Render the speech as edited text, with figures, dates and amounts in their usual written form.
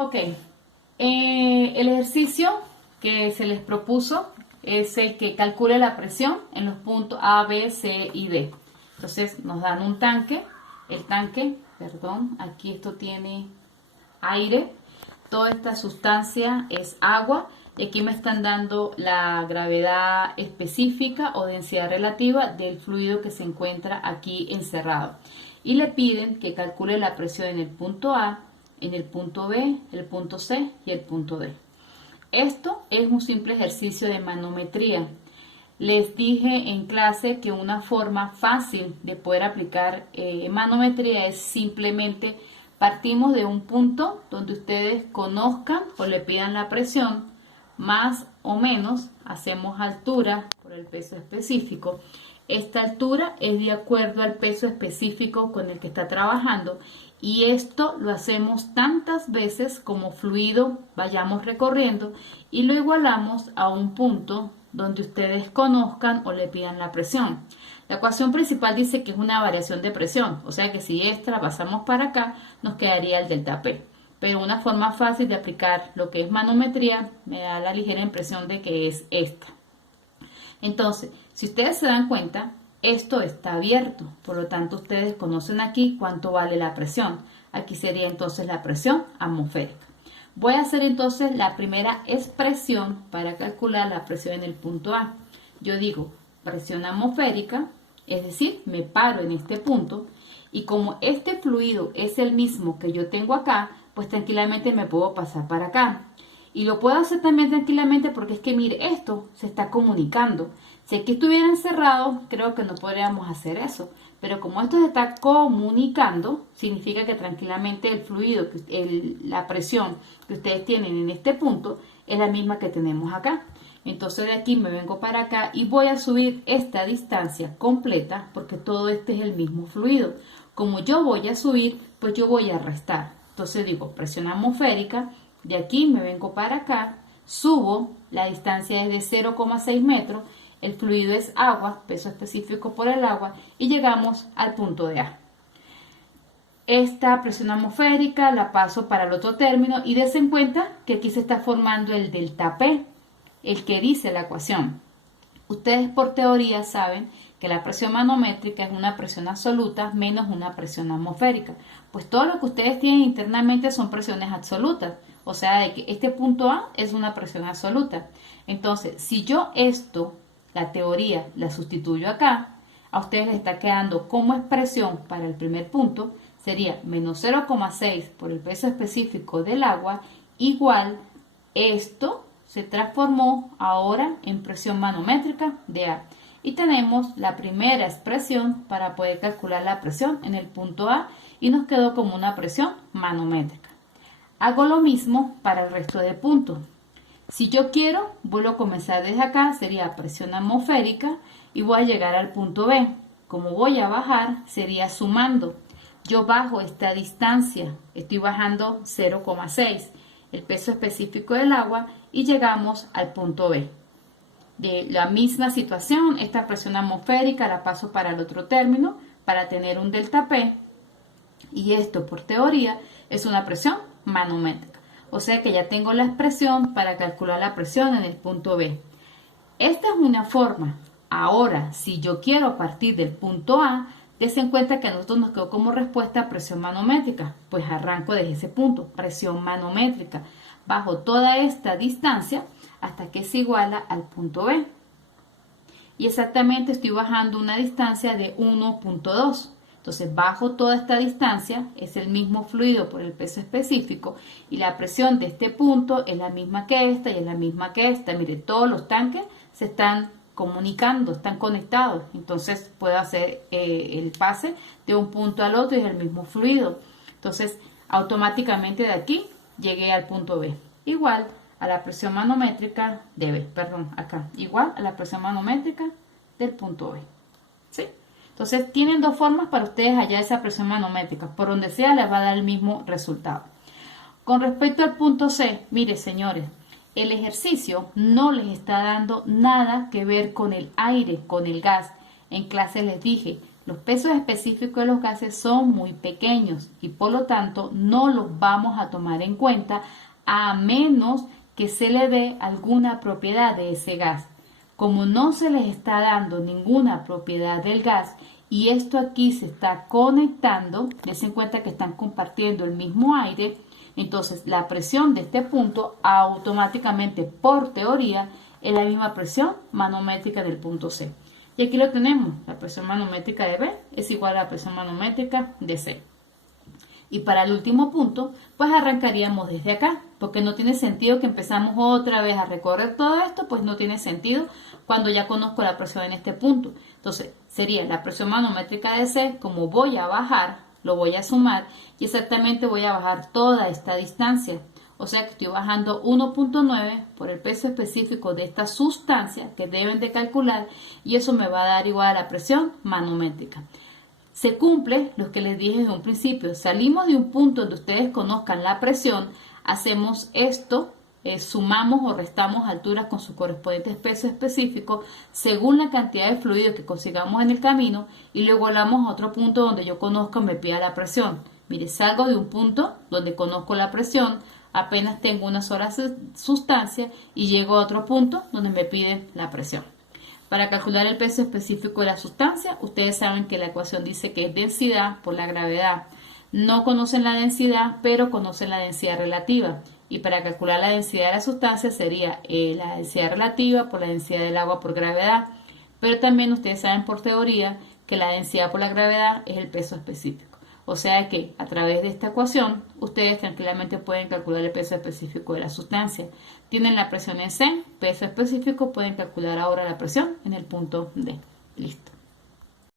Ok, el ejercicio que se les propuso es el que calcule la presión en los puntos A, B, C y D. Entonces nos dan un tanque, el tanque, perdón, aquí esto tiene aire, toda esta sustancia es agua y aquí me están dando la gravedad específica o densidad relativa del fluido que se encuentra aquí encerrado. Y le piden que calcule la presión en el punto A, en el punto B, el punto C y el punto D. Esto es un simple ejercicio de manometría. Les dije en clase que una forma fácil de poder aplicar manometría es simplemente partimos de un punto donde ustedes conozcan o le pidan la presión, más o menos hacemos altura por el peso específico. Esta altura es de acuerdo al peso específico con el que está trabajando y esto lo hacemos tantas veces como fluido vayamos recorriendo y lo igualamos a un punto donde ustedes conozcan o le pidan la presión. La ecuación principal dice que es una variación de presión, o sea que si esta la pasamos para acá, nos quedaría el delta P. Pero una forma fácil de aplicar lo que es manometría me da la ligera impresión de que es esta. Entonces, si ustedes se dan cuenta, esto está abierto, por lo tanto ustedes conocen aquí cuánto vale la presión. Aquí sería entonces la presión atmosférica. Voy a hacer entonces la primera expresión para calcular la presión en el punto A. Yo digo presión atmosférica, es decir, me paro en este punto y como este fluido es el mismo que yo tengo acá, pues tranquilamente me puedo pasar para acá. Y lo puedo hacer también tranquilamente porque es que mire, esto se está comunicando. Si aquí estuviera encerrado, creo que no podríamos hacer eso. Pero como esto se está comunicando, significa que tranquilamente el fluido, la presión que ustedes tienen en este punto es la misma que tenemos acá. Entonces de aquí me vengo para acá y voy a subir esta distancia completa porque todo este es el mismo fluido. Como yo voy a subir, pues yo voy a restar. Entonces digo presión atmosférica, de aquí me vengo para acá, subo, la distancia es de 0,6 metros, el fluido es agua, peso específico por el agua y llegamos al punto de A. Esta presión atmosférica la paso para el otro término y dense en cuenta que aquí se está formando el delta P, el que dice la ecuación. Ustedes por teoría saben que la presión manométrica es una presión absoluta menos una presión atmosférica. Pues todo lo que ustedes tienen internamente son presiones absolutas. O sea, de que este punto A es una presión absoluta. Entonces, si yo esto, la teoría, la sustituyo acá, a ustedes les está quedando como expresión para el primer punto, sería menos 0,6 por el peso específico del agua, igual esto se transformó ahora en presión manométrica de A. Y tenemos la primera expresión para poder calcular la presión en el punto A y nos quedó como una presión manométrica. Hago lo mismo para el resto de puntos. Si yo quiero, vuelvo a comenzar desde acá, sería presión atmosférica y voy a llegar al punto B. Como voy a bajar, sería sumando. Yo bajo esta distancia, estoy bajando 0,6, el peso específico del agua y llegamos al punto B. De la misma situación, esta presión atmosférica la paso para el otro término para tener un delta P y esto por teoría es una presión manométrica. O sea que ya tengo la expresión para calcular la presión en el punto B. Esta es una forma. Ahora, si yo quiero partir del punto A, dense en cuenta que a nosotros nos quedó como respuesta presión manométrica. Pues arranco desde ese punto, presión manométrica. Bajo toda esta distancia hasta que se iguala al punto B. Y exactamente estoy bajando una distancia de 1,2. Entonces bajo toda esta distancia, es el mismo fluido por el peso específico y la presión de este punto es la misma que esta y es la misma que esta. Mire, todos los tanques se están comunicando, están conectados. Entonces puedo hacer el pase de un punto al otro y es el mismo fluido. Entonces automáticamente de aquí llegué al punto B. Igual a la presión manométrica de B, perdón, acá. Igual a la presión manométrica del punto B. ¿Sí? Entonces, tienen dos formas para ustedes hallar esa presión manométrica. Por donde sea, les va a dar el mismo resultado. Con respecto al punto C, mire, señores, el ejercicio no les está dando nada que ver con el aire, con el gas. En clase les dije, los pesos específicos de los gases son muy pequeños y por lo tanto no los vamos a tomar en cuenta a menos que se le dé alguna propiedad de ese gas. Como no se les está dando ninguna propiedad del gas y esto aquí se está conectando, dense en cuenta que están compartiendo el mismo aire, entonces la presión de este punto automáticamente, por teoría, es la misma presión manométrica del punto C. Y aquí lo tenemos, la presión manométrica de B es igual a la presión manométrica de C. Y para el último punto, pues arrancaríamos desde acá, porque no tiene sentido que empezamos otra vez a recorrer todo esto, pues no tiene sentido cuando ya conozco la presión en este punto. Entonces, sería la presión manométrica de C, como voy a bajar, lo voy a sumar y exactamente voy a bajar toda esta distancia. O sea que estoy bajando 1.9 por el peso específico de esta sustancia que deben de calcular y eso me va a dar igual a la presión manométrica. Se cumple lo que les dije desde un principio. Salimos de un punto donde ustedes conozcan la presión, hacemos esto, sumamos o restamos alturas con su correspondiente peso específico según la cantidad de fluido que consigamos en el camino y luego volvamos a otro punto donde yo conozco me pida la presión. Mire, salgo de un punto donde conozco la presión, apenas tengo una sola sustancia y llego a otro punto donde me piden la presión. Para calcular el peso específico de la sustancia, ustedes saben que la ecuación dice que es densidad por la gravedad. No conocen la densidad, pero conocen la densidad relativa. Y para calcular la densidad de la sustancia sería la densidad relativa por la densidad del agua por gravedad. Pero también ustedes saben por teoría que la densidad por la gravedad es el peso específico. O sea que a través de esta ecuación ustedes tranquilamente pueden calcular el peso específico de la sustancia. Tienen la presión en C, peso específico, pueden calcular ahora la presión en el punto D. Listo.